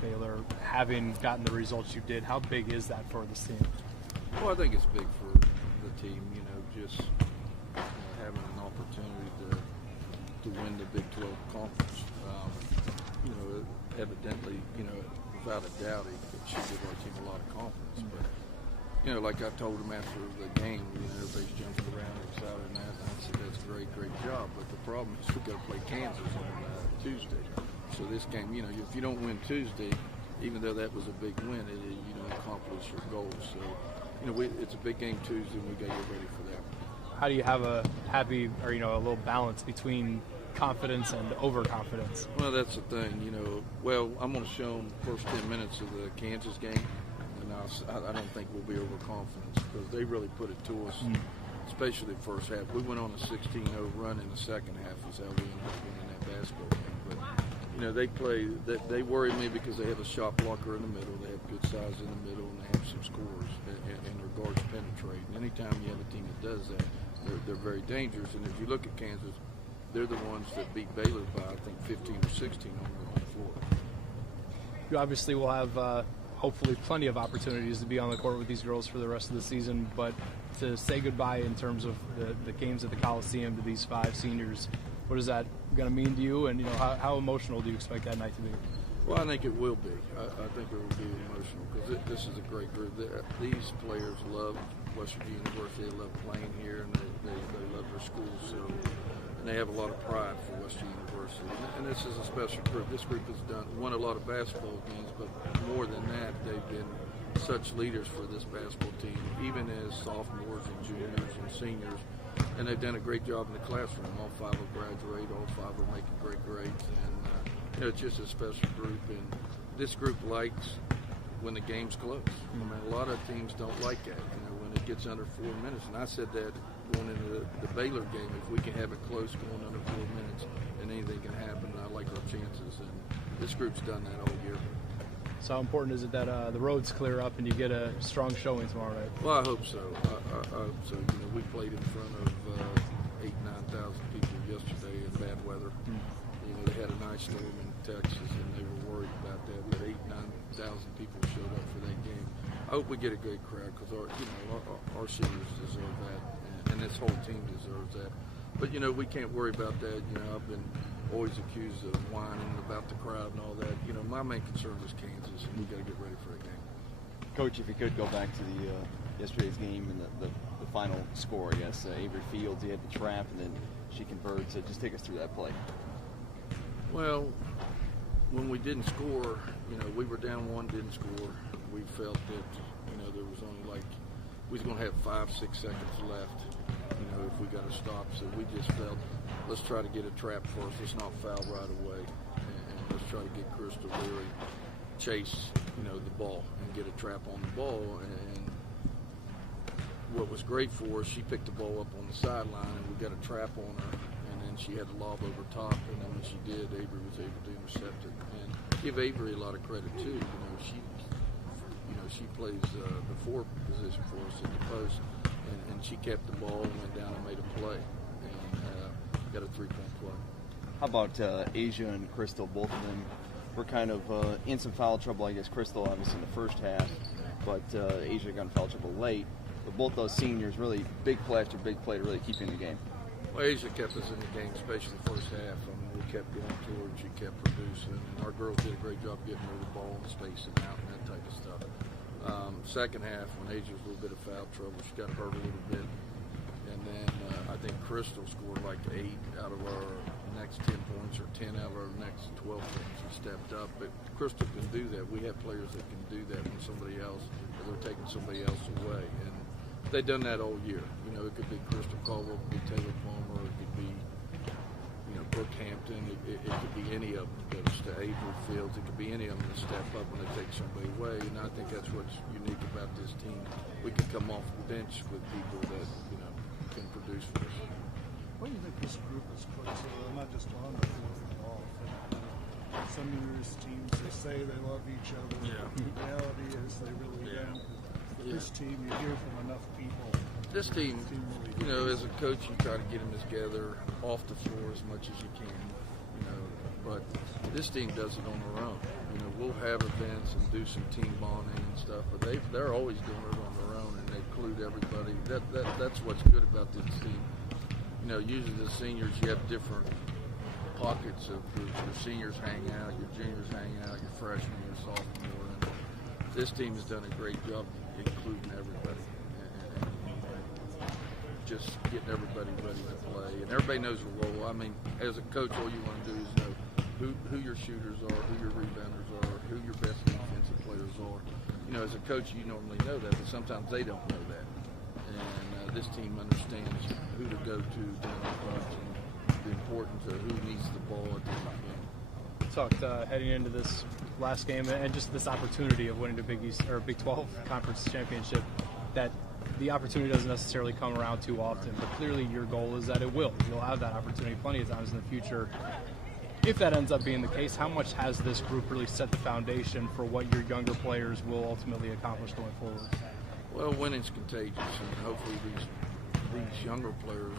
Baylor, having gotten the results you did. How big is that for this team? Well, I think it's big for the team, just having an opportunity to win the Big 12 conference. Evidently, without a doubt, it should give our team a lot of confidence. But, like I told him after the game, everybody's jumping around excited and that. I said, that's a great job. But the problem is we've got to play Kansas on Tuesday. So this game, if you don't win Tuesday, even though that was a big win, you don't accomplish your goals. So, it's a big game Tuesday, and we got to get ready for that. How do you have a happy or, a little balance between confidence and overconfidence? Well, that's the thing, I'm going to show them the first 10 minutes of the Kansas game, and I don't think we'll be overconfident because they really put it to us, especially the first half. We went on a 16-0 run in the second half is how we ended up winning that basketball game. But, they worry me because they have a shot blocker in the middle, they have good size in the middle, and they have some scorers, and their guards penetrate. And anytime you have a team that does that, they're very dangerous. And if you look at Kansas, they're the ones that beat Baylor by, I think, 15 or 16 on their home floor. You obviously will have, hopefully, plenty of opportunities to be on the court with these girls for the rest of the season. But to say goodbye in terms of the games at the Coliseum to these 5 seniors, what is that going to mean to you? And, how emotional do you expect that night to be? Well, I think it will be. I think it will be emotional because this is a great group. These players love West Virginia University. They love playing here, and they love their school. So. And they have a lot of pride for West Virginia University. And this is a special group. This group has won a lot of basketball games, but more than that, they've been such leaders for this basketball team, even as sophomores and juniors and seniors. And they've done a great job in the classroom. All 5 will graduate. All 5 are making great grades. And it's just a special group. And this group likes when the game's close. A lot of teams don't like that, when it gets under 4 minutes. And I said that going into the Baylor game, if we can have it close going under 4 minutes, then anything can happen. I like our chances, and this group's done that all year. So how important is it that the roads clear up and you get a strong showing tomorrow night? Well, I hope so. I hope so. We played in front of 8,000 to 9,000 people yesterday in bad weather. They had a nice storm in Texas, and they were worried about that. But 8,000 to 9,000 people showed up for that game. I hope we get a great crowd because our seniors deserve that. And this whole team deserves that. But, we can't worry about that. I've been always accused of whining about the crowd and all that. My main concern is Kansas, and we've got to get ready for that game. Coach, if you could go back to the yesterday's game and the final score, I guess. Avery Fields, he had the trap, and then she converts. Just take us through that play. Well, when we didn't score, we were down 1, didn't score. We felt that, there was only we was going to have 5-6 seconds left, if we got to stop. So we just felt, let's try to get a trap first. Let's not foul right away. And let's try to get Crystal Leary chase, the ball and get a trap on the ball. And what was great for us, she picked the ball up on the sideline, and we got a trap on her. And then she had a lob over top. And then when she did, Avery was able to intercept it. And give Avery a lot of credit, too. She plays the 4 position for us at the post, and she kept the ball and went down and made a play, and got a 3-point play. How about Asia and Crystal? Both of them were kind of in some foul trouble. I guess Crystal obviously in the first half, but Asia got in foul trouble late. But both those seniors really big play after big play to really keep in the game. Well, Asia kept us in the game, especially the first half. We kept going to her, and she kept producing, and our girls did a great job getting her the ball and spacing out and that type of stuff. Second half, when Asia was a little bit of foul trouble, she got hurt a little bit. And then I think Crystal scored like 8 out of our next 10 points or 10 out of our next 12 points. She stepped up. But Crystal can do that. We have players that can do that when somebody else, or they're taking somebody else away. And they've done that all year. It could be Crystal Caldwell, it could be Taylor Palmer, it could be Brooke Hampton, it could be any of them. To Avery Fields, it could be any of them that step up when they take somebody away. And I think that's what's unique about this team. We can come off the bench with people that can produce for us. What do you think this group is put together? Not just on the field, but off. Some of these teams, they say they love each other. Yeah. The reality is they really don't. This team, you hear from enough people. This team, as a coach, you try to get them together off the floor as much as you can, but this team does it on their own. You know, we'll have events and do some team bonding and stuff, but they're always doing it on their own, and they include everybody. That's what's good about this team. You know, usually the seniors, you have different pockets of your seniors hang out, your juniors hang out, your freshmen, your sophomore. And this team has done a great job including everybody and just getting everybody ready to play. And everybody knows the role. I mean, as a coach, all you want to do is know who your shooters are, who your rebounders are, who your best defensive players are. You know, as a coach, you normally know that, but sometimes they don't know that. And this team understands who to go to down the front and the importance of who needs the ball at the end of the game. We talked heading into this last game and just this opportunity of winning the Big East or Big 12 Conference Championship, that the opportunity doesn't necessarily come around too often, but clearly your goal is that it will. You'll have that opportunity plenty of times in the future. If that ends up being the case, how much has this group really set the foundation for what your younger players will ultimately accomplish going forward? Well, winning's contagious, and hopefully these younger players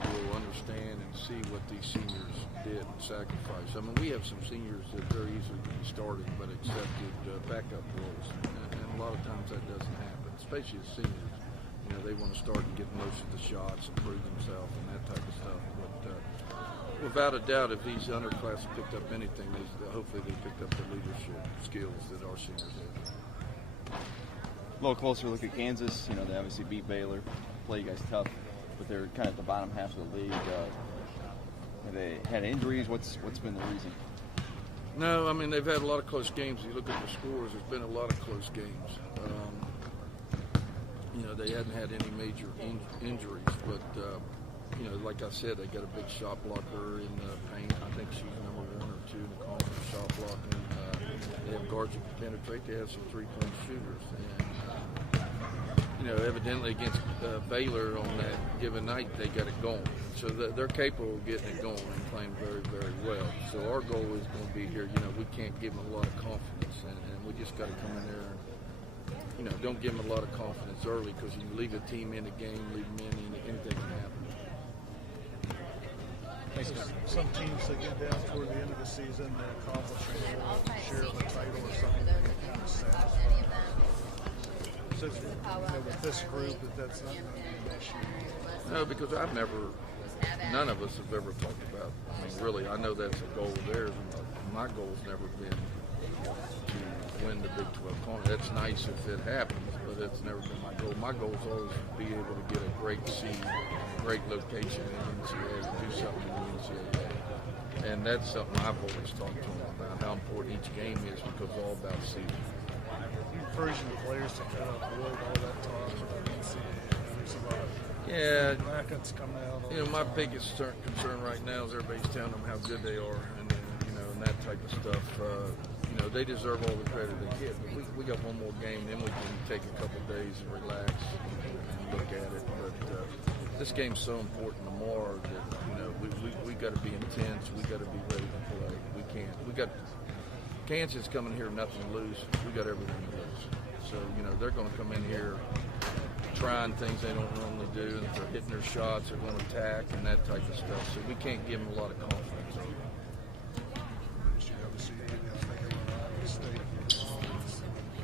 will understand and see what these seniors did and sacrificed. I mean, we have some seniors that very easily could be starting but accepted backup roles, and a lot of times that doesn't happen, especially as seniors. You know, they want to start and get most of the shots and prove themselves and that type of stuff. But without a doubt, if these underclass picked up anything, hopefully they picked up the leadership skills that our seniors did. A little closer look at Kansas. You know, they obviously beat Baylor, play you guys tough, but they're kind of at the bottom half of the league. Have they had injuries? What's been the reason? No, I mean, they've had a lot of close games. You look at the scores, there's been a lot of close games. You know, they hadn't had any major injuries, but, you know, like I said, they got a big shot blocker in the paint. I think she's number 1 or 2 in the conference shot blocking. They have guards who can penetrate. They have some three-point shooters. And, you know, evidently against Baylor on that given night, they got it going. So they're capable of getting it going and playing very, very well. So our goal is going to be here, you know, we can't give them a lot of confidence, and we just got to come in there and, you know, don't give them a lot of confidence early, because you leave a team in the game, leave them in, anything can happen. Some teams that get down toward the end of the season, they accomplish a goal, share of a title or something, they kind of satisfy. So, you know, with this group, that's not going to be an issue. No, because none of us have ever talked about, I mean, really, I know that's a goal of theirs, and my goal's never been to win the Big 12 tournament. That's nice if it happens, but it's never been my goal. My goal is always to be able to get a great seed, great location in the NCAA, do something in the NCAA. And that's something I've always talked to them about, how important each game is, because it's all about seeding. Encouraging the players to kind of avoid all that talk about the NCAA. There's a lot of brackets coming out. You know, my biggest concern right now is everybody's telling them how good they are, and you know, and that type of stuff. You know, they deserve all the credit they get. But we got one more game, then we can take a couple days and relax and look at it. But this game's so important tomorrow that, you know, we got to be intense. We got to be ready to play. We got Kansas coming here nothing to lose. We got everything to lose. So, you know, they're going to come in here trying things they don't normally do, and if they're hitting their shots, they're going to attack and that type of stuff. So we can't give them a lot of confidence.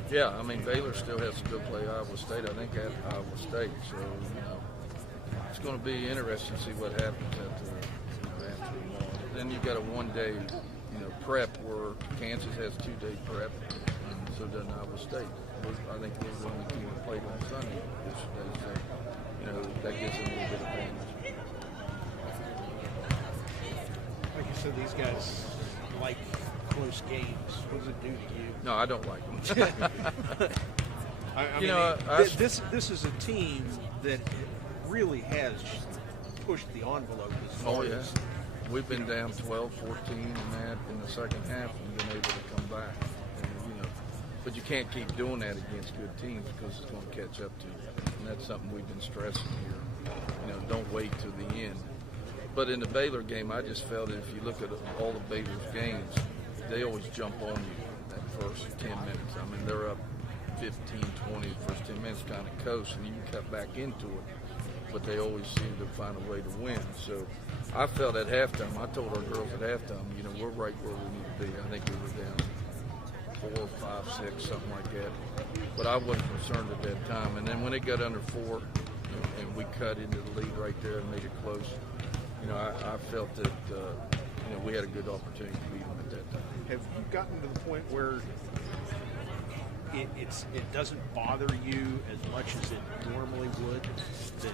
Yeah, I mean, Baylor still has to go play Iowa State, I think, at Iowa State. So, you know, it's going to be interesting to see what happens after tomorrow. Then you've got a one-day, you know, prep where Kansas has 2-day prep, and so does Iowa State. I think we're the only team that played on Sunday yesterday, so, you know, that gives them a little bit of advantage. Like you said, these guys like close games. What does it do to you? No, I don't like them. I mean, this is a team that really has pushed the envelope as far as. We've been down 12, 14 in the second half and been able to come back. And, you know, but you can't keep doing that against good teams, because it's going to catch up to you. And that's something we've been stressing here. You know, don't wait till the end. But in the Baylor game, I just felt that if you look at all the Baylor's games, they always jump on you that first 10 minutes. I mean, they're up 15, 20, the first 10 minutes kind of coast, and you can cut back into it. But they always seem to find a way to win. So I felt at halftime, I told our girls at halftime, you know, we're right where we need to be. I think we were down 4, 5, 6, something like that. But I wasn't concerned at that time. And then when it got under 4, and we cut into the lead right there and made it close, I felt that we had a good opportunity to beat them at that time. Have you gotten to the point where it doesn't bother you as much as it normally would, that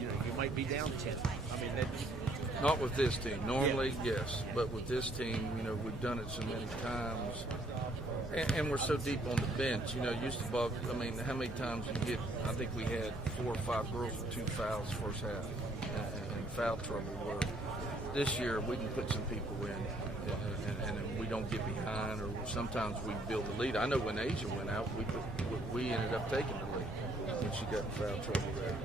you might be down 10? I mean, not with this team. Normally, yes, but with this team, we've done it so many times, and we're so deep on the bench. It used to bother. I mean, how many times you get? I think we had 4 or 5 girls with 2 fouls first half, and foul trouble. Where this year we can put some people in, and we don't get behind, or sometimes we build the lead. I know when Asia went out, we ended up taking the lead when she got in foul trouble there.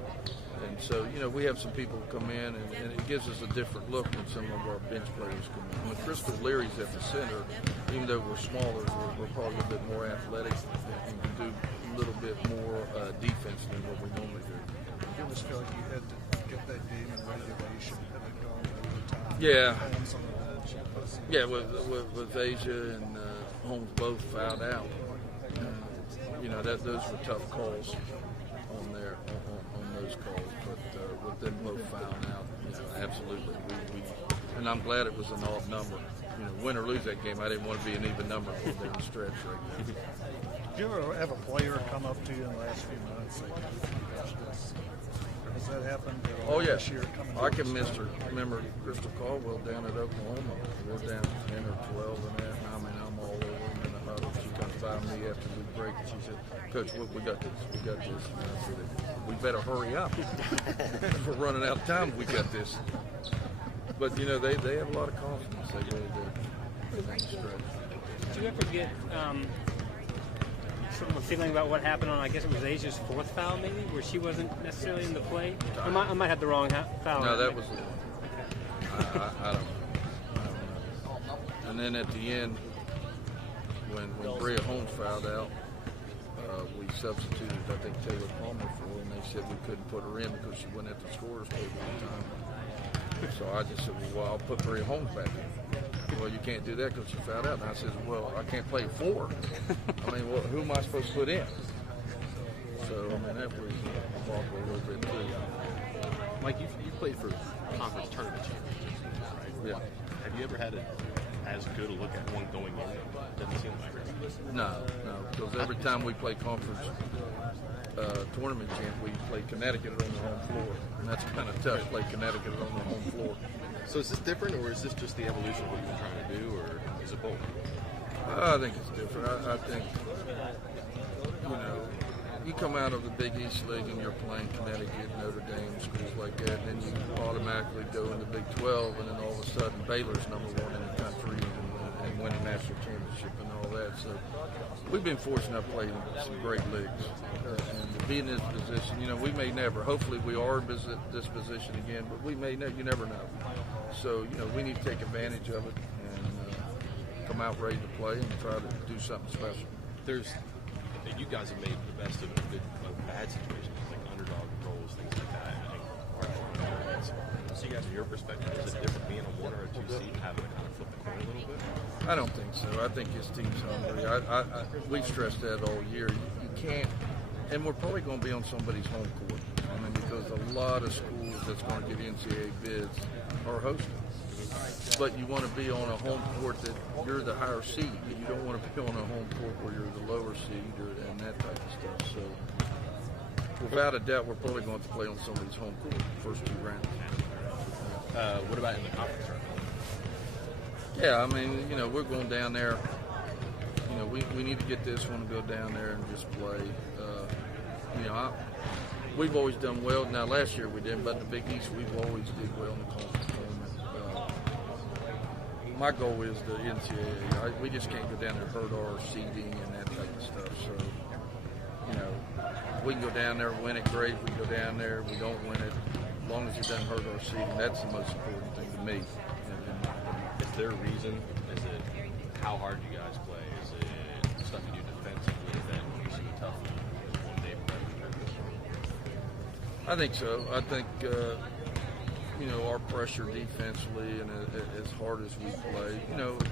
And so, we have some people come in, and it gives us a different look when some of our bench players come in. When Crystal Leary's at the center, even though we're smaller, we're probably a little bit more athletic and can do a little bit more defense than what we normally do. You almost feel like you had to get that game in regulation and then go overtime. Yeah. Holmes on the bench. Yeah, with Asia and Holmes both fouled out. Those were tough calls on those calls, but with them both fouling out, absolutely. And I'm glad it was an odd number. Win or lose that game, I didn't want to be an even number going down the stretch right now. Did you ever have a player come up to you in the last few months and say, gosh, this? Has that happened this year? I can remember Crystal Caldwell down at Oklahoma. We're down 10 or 12 and that, and I'm all over them in the huddle. She comes by me after we break, and she said, Coach, we got this. We got this. And I said, we better hurry up. We're running out of time. We got this. But, they have a lot of confidence. They really do. Did you ever get sort of a feeling about what happened on, I guess it was Asia's 4th foul, maybe, where she wasn't necessarily in the play? I might have the wrong foul. No, that was the one. I don't know. And then at the end, when Bria Holmes fouled out, we substituted, I think, Taylor Palmer for her, and they said we couldn't put her in because she wasn't at the scorer's table at the time. So I just said, well, I'll put Bria Holmes back in. Well, you can't do that because she fouled out. And I said, well, I can't play 4. I mean, well, who am I supposed to put in? So, I mean, that was awkward a little bit, too. Mike, you played for conference tournament championships, right? Yeah. Have you ever had as good a look at one going in? Doesn't seem like it. No, because every time we play conference tournament champ, we play Connecticut on the home floor, and that's kind of tough, play Connecticut on the home floor. So is this different, or is this just the evolution of what you've been trying to do, or is it both? I think it's different. I think, you come out of the Big East League and you're playing Connecticut, Notre Dame, schools like that, and then you automatically go into Big 12, and then all of a sudden Baylor's #1 in the country and win a national championship and all that. So we've been fortunate to play in some great leagues. And to be in this position, we may never, hopefully we are in this position again, but we may never, you never know. So, we need to take advantage of it and come out ready to play and try to do something special. You guys have made the best of bad situations, like underdog roles, things like that. So you guys, from your perspective, is it different being a 1 or a 2 seed, having to kind of flip the coin a little bit? I don't think so. I think his team's hungry. We've stressed that all year. You can't, and we're probably going to be on somebody's home court. I mean, because a lot of schools that's going to get NCAA bids are hosting. But you want to be on a home court that you're the higher seed. You don't want to be on a home court where you're the lower seed and that type of stuff. So, without a doubt, we're probably going to play on somebody's home court the first 2 rounds. What about in the conference round? Yeah, I mean, we're going down there. We need to get this one and go down there and just play. We've always done well. Now, last year we didn't, but in the Big East, we've always did well in the conference tournament. My goal is the NCAA. We just can't go down there and hurt our seeding and that type of stuff. So, we can go down there and win it, great. We go down there, we don't win it. As long as it doesn't hurt our seeding, that's the most important thing to me. Is there a reason? Is it how hard you guys play? Is it stuff you do defensively that makes you tough one day? I think so. I think our pressure defensively and as hard as we play.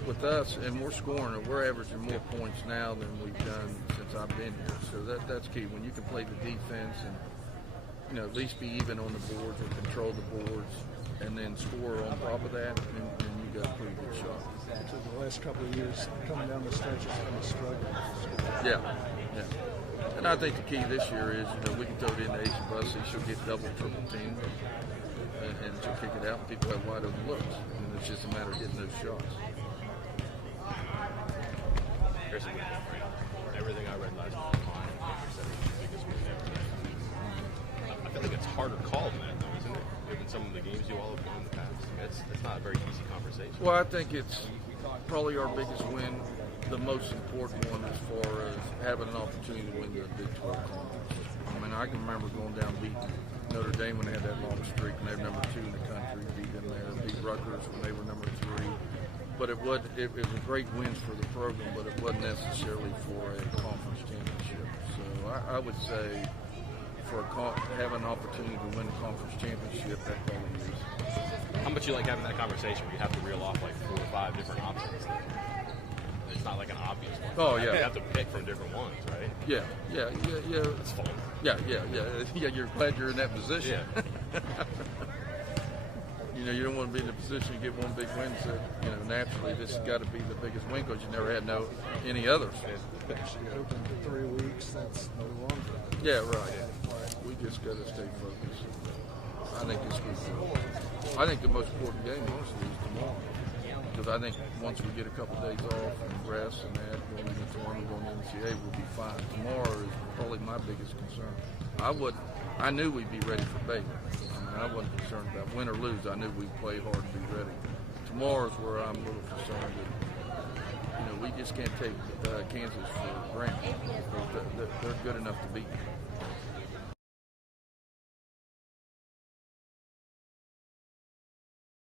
With us, and we're scoring, we're averaging more points now than we've done since I've been here. So that's key. When you can play the defense and, at least be even on the boards or control the boards and then score on top of that, and you got a pretty good shot. So the last couple of years, coming down the stretch, has been a struggle. Yeah. And I think the key this year is, we can throw it into Asia Bussey. She'll get double, triple teamed, and she'll kick it out. People have wide open looks, and it's just a matter of getting those shots. Here's a good one for you. Everything I read last night online, said it was the biggest win ever. I feel like it's harder call than that, though, isn't it? Given some of the games you all have won in the past, it's not a very easy conversation. Well, I think it's probably our biggest win. The most important one as far as having an opportunity to win the Big 12 conference. I can remember going down and beating Notre Dame when they had that long streak, and they were number 2 in the country, beat them there, beat Rutgers when they were number 3. But it was a great win for the program, but it wasn't necessarily for a conference championship. So I would say for having an opportunity to win a conference championship, that probably is. How much you like having that conversation where you have to reel off like 4 or 5 different options? It's not like an obvious one. Oh, yeah. You have to pick from different ones, right? Yeah. It's fun. Yeah, you're glad you're in that position. Yeah. You don't want to be in a position to get one big win, so, naturally this has got to be the biggest win because you never had any others. She opened 3 weeks, that's no longer. Yeah, right. We just got to stay focused. I think this was, I think the most important game, honestly, is tomorrow. Because I think once we get a couple days off and rest and that, going into tournament, going to NCAA, we'll be fine. Tomorrow is probably my biggest concern. I knew we'd be ready for Baylor. I wasn't concerned about win or lose. I knew we'd play hard and be ready. Tomorrow's where I'm a little concerned that, we just can't take Kansas for granted. They're good enough to beat.